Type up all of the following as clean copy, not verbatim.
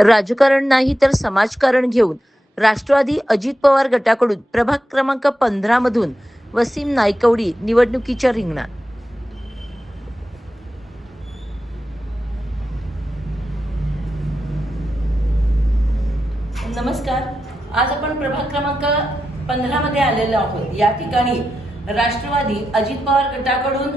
राजकारण नाही तर समाजकारण घेऊन राष्ट्रवादी अजित पवार गटाकडून प्रभाग क्रमांक 15 मधून वसीम नायकवडी निवडणुकीच्या रिंगणात. नमस्कार. आज आपण प्रभाग क्रमांक 15 मध्ये आलेलो आहोत. या ठिकाणी राष्ट्रवादी अजित पवार गटाकडून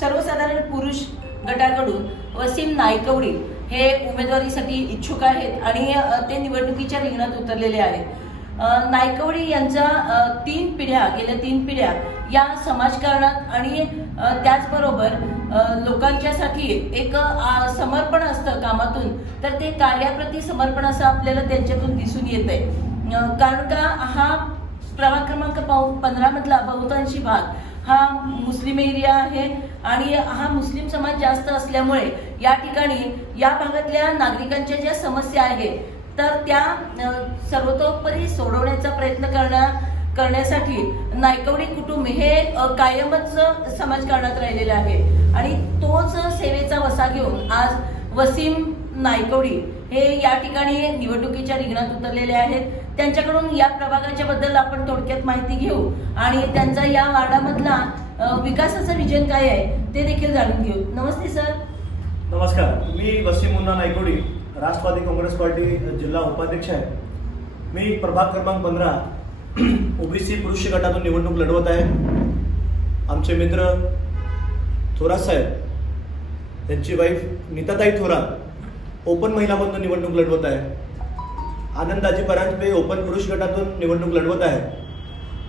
सर्वसाधारण पुरुष गटाकडून वसीम नायकवडी हे उमेदवारीसाठी इच्छुक आहेत आणि ते निवडणुकीच्या रिंगणात उतरलेले आहेत. नायकवडी यांचा गेल्या तीन पिढ्या या समाजकारणात आणि त्याचबरोबर लोकांच्यासाठी एक समर्पण असतं कामातून, तर ते कार्याप्रती समर्पण असं आपल्याला त्यांच्यातून दिसून येत आहे. कारण का हा प्रभाग क्रमांक 15 मधला बहुतांशी भाग हा मुस्लिम एरिया आहे आणि हा मुस्लिम समाज जास्त असल्यामुळे या ठिकाणी या भागातल्या नागरिकांच्या ज्या समस्या आहेत तर त्या सर्वतोपरी सोडवण्याचा प्रयत्न करण्यासाठी नायकवडी कुटुंब हे कायमच समाजकारणात राहिलेले आहे आणि तोच सेवेचा वसा घेऊन आज वसीम नायकवडी हे या ठिकाणी निवडणुकीच्या रिंगणात उतरलेले आहेत. त्यांच्याकडून या प्रभागाच्या बद्दल आपण थोडक्यात माहिती घेऊ आणि त्यांचा या वार्डामधला विकासाचं विजन काय आहे ते देखील जाणून घेऊ. नमस्ते सर. नमस्कार. मी वसीम मुन्ना नायकवडी, राष्ट्रवादी काँग्रेस पार्टी जिल्हा उपाध्यक्ष आहे. मी प्रभाग क्रमांक 15 ओबीसी पुरुष गटातून निवडणूक लढवत आहे. आमचे मित्र थोरात साहेब, त्यांची वाईफ नीताताई थोरात ओपन महिलामधून निवडणूक लढवत आहे. आनंदाजी परांजपे ओपन पुरुष गटातून निवडणूक लढवत आहे.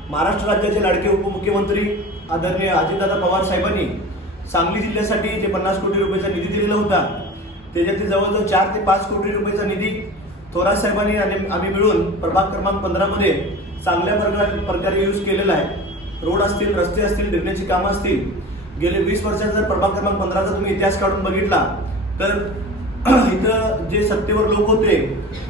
महाराष्ट्र राज्याचे लाडके उपमुख्यमंत्री आदरणीय अजितदादा पवार साहेबांनी सांगली जिल्ह्यासाठी जे 50 कोटी रुपयाचा निधी दिलेला होता त्याच्यातील जवळजवळ 4 ते 5 कोटी रुपयाचा निधी थोरात साहेबांनी आणि आम्ही मिळून प्रभाग क्रमांक 15 मध्ये चांगल्या प्रकारे यूज केलेला आहे. रोड असतील, रस्ते असतील, ड्रेनेजची कामं असतील. गेले 20 वर्षात जर प्रभाग क्रमांक 15चा तुम्ही इतिहास काढून बघितला तर इथं जे सत्तेवर लोक होते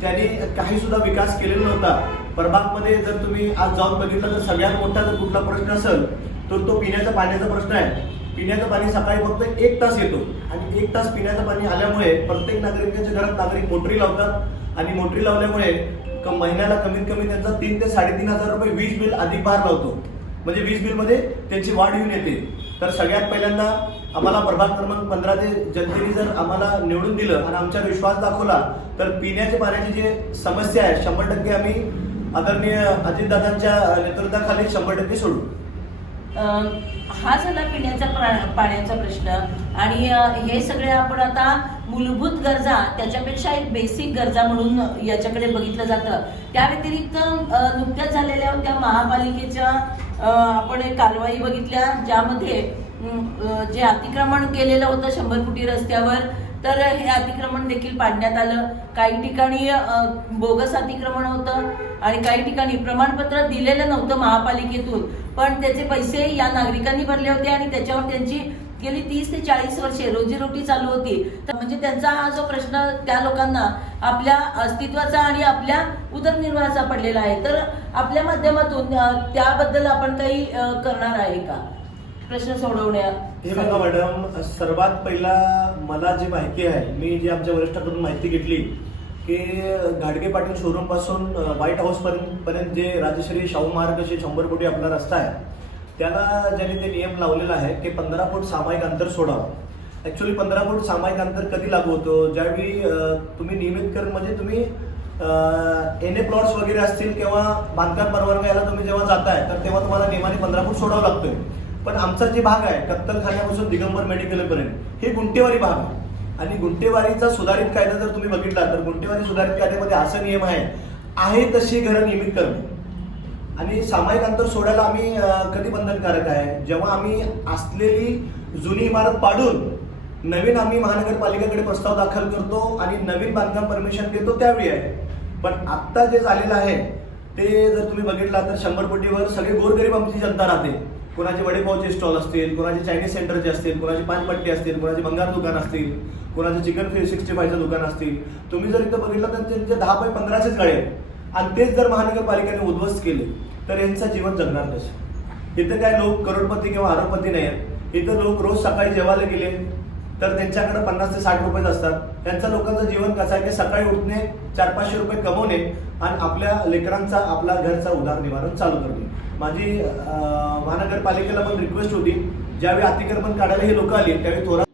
त्यांनी काही सुद्धा विकास केलेला नव्हता. प्रभागमध्ये जर तुम्ही आज जाऊन बघितलं तर सगळ्यात मोठा जर कुठला प्रश्न असेल तर तो पिण्याच्या पाण्याचा प्रश्न आहे. पिण्याचं पाणी सकाळी फक्त 1 तास येतो आणि 1 तास पिण्याचं पाणी आल्यामुळे प्रत्येक नागरिकांच्या घरात नागरिक मोटरी लावतात आणि मोटरी लावल्यामुळे महिन्याला कमीत कमी त्यांचा 3 ते 3,500 रुपये वीज बिल अधिक भार लावतो. म्हणजे वीज बिलमध्ये त्यांची वाढ येऊन येते. तर सगळ्यात पहिल्यांदा आम्हाला प्रभाग क्रमांक 15 ते जनतेने जर आम्हाला निवडून दिलं आणि आमचा विश्वास दाखवला तर पिण्याच्या पाण्याची जी समस्या आहे 100% आम्ही आदरणीय अजितदादांच्या नेतृत्वाखाली 100% सोडू. हा झाला पिण्याचा पाण्याचा प्रश्न आणि हे सगळे आपण आता मूलभूत गरजा त्याच्यापेक्षा एक बेसिक गरजा म्हणून याच्याकडे बघितलं जातं. त्या व्यतिरिक्त नुकत्याच झालेल्या त्या महापालिकेच्या आपण एक कारवाई बघितल्या ज्यामध्ये जे अतिक्रमण केलेलं होतं 100 फुटी रस्त्यावर तर हे अतिक्रमण देखील पाडण्यात आलं. काही ठिकाणी बोगस अतिक्रमण होतं आणि काही ठिकाणी प्रमाणपत्र दिलेलं नव्हतं महापालिकेतून पण त्याचे पैसे या नागरिकांनी भरले होते आणि त्याच्यावर त्यांची गेली 30 ते 40 वर्षे रोजीरोटी चालू होती. तर म्हणजे त्यांचा हा जो प्रश्न त्या लोकांना आपल्या अस्तित्वाचा आणि आपल्या उदरनिर्वाहाचा पडलेला आहे. तर आपल्या माध्यमातून त्याबद्दल आपण काही करणार आहे का प्रश्न सोडवण्यात? हे बघा मॅडम, सर्वात पहिला मला जी माहिती आहे, मी जी आमच्या वरिष्ठांकडून माहिती घेतली की घाडगे पाटील शोरूम पासून व्हाईट हाऊस पर्यंत जे राजश्री शाहू महाराज 100 फुटी आपला रस्ता आहे त्याला ज्यांनी ते नियम लावलेला आहे की 15 फूट सामायिक अंतर सोडावं. ऍक्च्युअली 15 फूट सामायिक अंतर कधी लागू होतो? ज्यावेळी तुम्ही नियमितकरण म्हणजे तुम्ही एनए प्लॉट्स वगैरे असतील किंवा बांधकाम परवानगी याला तुम्ही जेव्हा जाताय तर तेव्हा तुम्हाला नियमाने 15 फूट सोडावं लागतोय. पण आमचा जे भाग आहे कत्तलखान्यापासून दिगंबर मेडिकलपर्यंत हे गुंठेवारी भाग आहे आणि गुंठेवारीचा सुधारित कायदा जर तुम्ही बघितला तर गुंठेवारी सुधारित कायद्यामध्ये असा नियम आहे तशी घरं नियमित करणे आणि सामायिक अंतर सोडायला आम्ही कधी बंधनकारक आहे जेव्हा आम्ही असलेली जुनी इमारत पाडून नवीन आम्ही महानगरपालिकेकडे प्रस्ताव दाखल करतो आणि नवीन बांधकाम परमिशन देतो त्यावेळी आहे. पण आत्ता जे झालेलं आहे ते जर तुम्ही बघितला तर 100 फुटीवर सगळे गोरगरीब आमची जनता राहते. कोणाचे वडेपावचे स्टॉल असतील, कोणाचे चायनीज सेंटरचे असतील, कोणाची पानपट्टी असतील, कोणाचे भंगार दुकान असतील, कोणाचे चिकन 65चं दुकान असतील. तुम्ही जर इथं बघितलं तर त्यांचे 10 बाय 15चेच गाळे आहेत आणि तेच जर महानगरपालिकेने उद्ध्वस्त केले तर यांचं जीवन जगणार कसं? इथं काय लोक करोडपती किंवा अरबपती नाही आहेत. इथं लोक रोज सकाळी जेवायला गेले तर त्यांच्याकडे 50 ते 60 रुपयेच असतात. त्यांच्या लोकांचं जीवन कसं आहे की सकाळी उठणे, 400-500 रुपये कमवणे आणि आपल्या लेकरांचा, आपल्या घरचा उदरनिर्वाह चालू करणे. माझी महानगरपालिकेला पण रिक्वेस्ट होती, ज्यावेळी अतिक्रमण काढायला हे लोक आली त्यावेळी थोरात